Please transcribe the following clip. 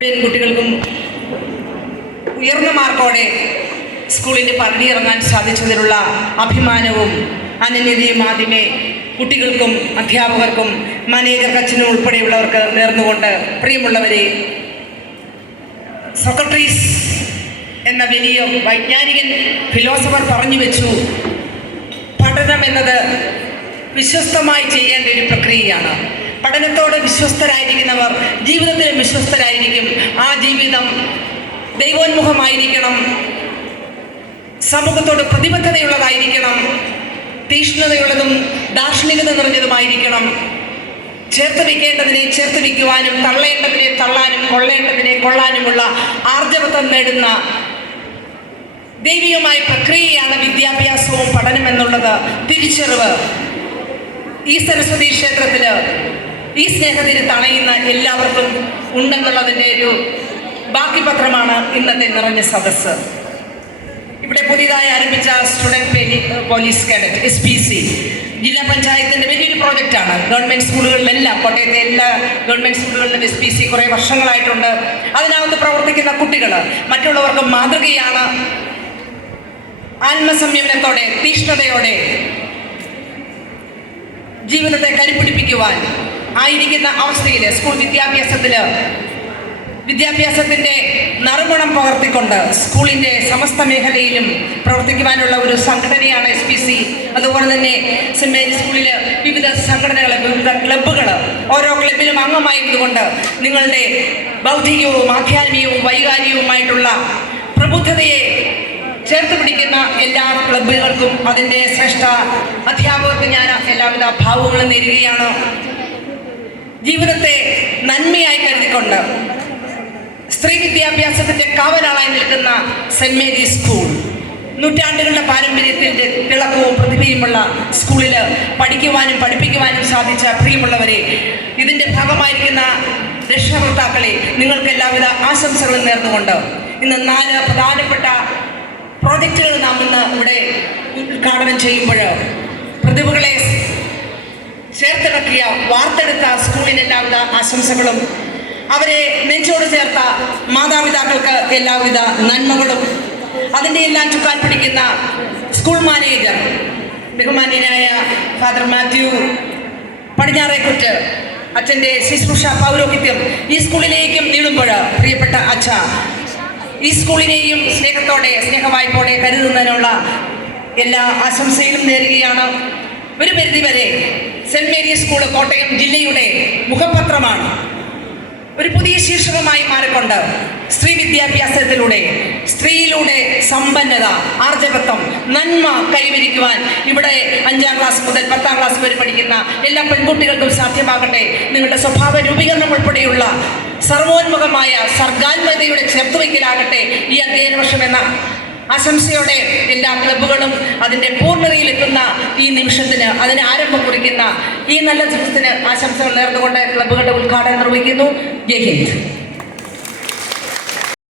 പെൺകുട്ടികൾക്കും ഉയർന്ന മാർക്കോടെ സ്കൂളിന്റെ പന്തി ഇറങ്ങാൻ സാധിച്ചതിലുള്ള അഭിമാനവും അനന്യതയും ആദ്യമേ കുട്ടികൾക്കും അധ്യാപകർക്കും മാനേജർ കച്ചിനും ഉൾപ്പെടെയുള്ളവർക്ക് നേർന്നുകൊണ്ട് പ്രിയമുള്ളവരെ സെക്രട്ടറീസ് എന്ന വലിയ വൈജ്ഞാനികൻ ഫിലോസഫർ പറഞ്ഞു വെച്ചു പഠനം എന്നത് വിശ്വസ്തമായി ചെയ്യേണ്ട ഒരു പ്രക്രിയയാണ്. പഠനത്തോട് വിശ്വസ്തരായിരിക്കുന്നവർ ജീവിതത്തിലും വിശ്വസ്തരായിരിക്കും. ആ ജീവിതം ദൈവോന്മുഖമായിരിക്കണം. സമൂഹത്തോട് പ്രതിബദ്ധതയുള്ളതായിരിക്കണം. തീഷ്ണതയുള്ളതും ദാർശനികത നിറഞ്ഞതുമായിരിക്കണം. ചേർത്ത് വയ്ക്കേണ്ടതിനെ ചേർത്ത് വയ്ക്കുവാനും തള്ളേണ്ടതിനെ തള്ളാനും കൊള്ളേണ്ടതിനെ കൊള്ളാനുമുള്ള ആർജവത്വം നേടുന്ന ദൈവികമായ പ്രക്രിയയാണ് വിദ്യാഭ്യാസവും പഠനം എന്നുള്ളത് തിരിച്ചറിവ്. ഈ സരസ്വതി ക്ഷേത്രത്തിൽ ഈ സ്നേഹത്തിന് തണയുന്ന എല്ലാവർക്കും ഉണ്ടെന്നുള്ളതിന്റെ ഒരു ബാക്കി പത്രമാണ് ഇന്നത്തെ നിറഞ്ഞ സദസ്സ്. ഇവിടെ പുതിയതായി ആരംഭിച്ച student police cadet S P C ജില്ലാ പഞ്ചായത്തിന്റെ വലിയൊരു പ്രോജക്റ്റാണ്. ഗവൺമെന്റ് സ്കൂളുകളിലെല്ലാം കോട്ടയത്തെ എല്ലാ ഗവൺമെന്റ് സ്കൂളുകളിലും എസ് പി സി കുറേ വർഷങ്ങളായിട്ടുണ്ട്. അതിനകത്ത് പ്രവർത്തിക്കുന്ന കുട്ടികൾ മറ്റുള്ളവർക്ക് മാതൃകയാണ്. ആത്മസംയമനത്തോടെ തീഷ്ണതയോടെ ജീവിതത്തെ കരുപിടിപ്പിക്കുവാൻ ആയിരിക്കുന്ന അവസ്ഥയിൽ സ്കൂൾ വിദ്യാഭ്യാസത്തിൽ വിദ്യാഭ്യാസത്തിന്റെ നറുമണം പകർത്തിക്കൊണ്ട് സ്കൂളിന്റെ സമസ്ത മേഖലയിലും പ്രവർത്തിക്കുവാനുള്ള ഒരു സംഘടനയാണ് എസ് പി സി. അതുപോലെ തന്നെ സെന്റ് മേരി സ്കൂളിൽ വിവിധ സംഘടനകൾ വിവിധ ക്ലബ്ബുകൾ ഓരോ ക്ലബിലും അംഗമായിരുന്നുകൊണ്ട് നിങ്ങളുടെ ബൗദ്ധികവും ആധ്യാത്മികവും വൈകാരികവുമായിട്ടുള്ള പ്രബുദ്ധതയെ ചേർത്ത് പിടിക്കുന്ന എല്ലാ ക്ലബ്ബുകൾക്കും അതിന്റെ ശ്രേഷ്ഠ അധ്യാപകർക്ക് ഞാൻ എല്ലാവിധ ഭാവങ്ങളും നേരുകയാണ്. ജീവിതത്തെ നന്മയായി കരുതിക്കൊണ്ട് സ്ത്രീ വിദ്യാഭ്യാസത്തിന്റെ കാവലാളായി നിൽക്കുന്ന സെന്റ് മേരീസ് സ്കൂൾ. നൂറ്റാണ്ടുകളുടെ പാരമ്പര്യത്തിന്റെ തിളക്കവും പ്രതിഭയുമുള്ള സ്കൂളിൽ പഠിക്കുവാനും പഠിപ്പിക്കുവാനും സാധിച്ച പ്രിയമുള്ളവരെ ഇതിന്റെ ഭാഗമായിരിക്കുന്ന രക്ഷകർത്താക്കളെ നിങ്ങൾക്ക് എല്ലാവിധ ആശംസകളും നേർന്നുകൊണ്ട് ഇന്ന് നാല് പ്രധാനപ്പെട്ട പ്രോജക്റ്റുകൾ നാം ഇന്ന് ഇവിടെ ഉദ്ഘാടനം ചെയ്യുമ്പോൾ പ്രതിഭകളെ ചേർത്തിണക്കിയ വാർത്തെടുത്ത സ്കൂളിന് എല്ലാവിധ ആശംസകളും അവരെ നെഞ്ചോട് ചേർത്ത മാതാപിതാക്കൾക്ക് എല്ലാവിധ നന്മകളും അതിന്റെ എല്ലാം ചുക്കാൻ പിടിക്കുന്ന സ്കൂൾ മാനേജർ ബഹുമാന്യനായ ഫാദർ മാത്യു പടിഞ്ഞാറേക്കുറ്റ് അച്ഛന്റെ ശുശ്രൂഷ പൗരോഹിത്യം ഈ സ്കൂളിലേക്കും നീളുമ്പോൾ പ്രിയപ്പെട്ട അച്ഛ ഈ സ്കൂളിനെയും സ്നേഹത്തോടെ സ്നേഹവായ്പോടെ കരുതുന്നതിനുള്ള എല്ലാ ആശംസയിലും നേരുകയാണ്. ഒരു പരിധിവരെ സെന്റ് മേരീസ് സ്കൂൾ കോട്ടയം ജില്ലയുടെ മുഖപത്രമാണ്. ഒരു പുതിയ ശീർഷകമായി മാറിക്കൊണ്ട് സ്ത്രീ വിദ്യാഭ്യാസത്തിലൂടെ സ്ത്രീയിലൂടെ സമ്പന്നത ആർജവത്വം നന്മ കൈവരിക്കുവാൻ ഇവിടെ അഞ്ചാം ക്ലാസ് മുതൽ പത്താം ക്ലാസ് വരെ പഠിക്കുന്ന എല്ലാ പെൺകുട്ടികൾക്കും സാധ്യമാകട്ടെ. നിങ്ങളുടെ സ്വഭാവ രൂപീകരണം ഉൾപ്പെടെയുള്ള സർവോന്മുഖമായ സർഗാത്മകതയുടെ ചേർത്തുവയ്ക്കലാകട്ടെ ഈ അധ്യയന വർഷം എന്ന ആശംസയോടെ എല്ലാ ക്ലബുകളും അതിന്റെ പൂർണതയിലെത്തുന്ന ഈ നിമിഷത്തിന് അതിന് ആരംഭം കുറിക്കുന്ന ഈ നല്ല ദിവസത്തിന് ആശംസകൾ നേർന്നുകൊണ്ട് ക്ലബുകളുടെ ഉദ്ഘാടനം നിർവഹിക്കുന്നു. ജയ് ഹിന്ദ്.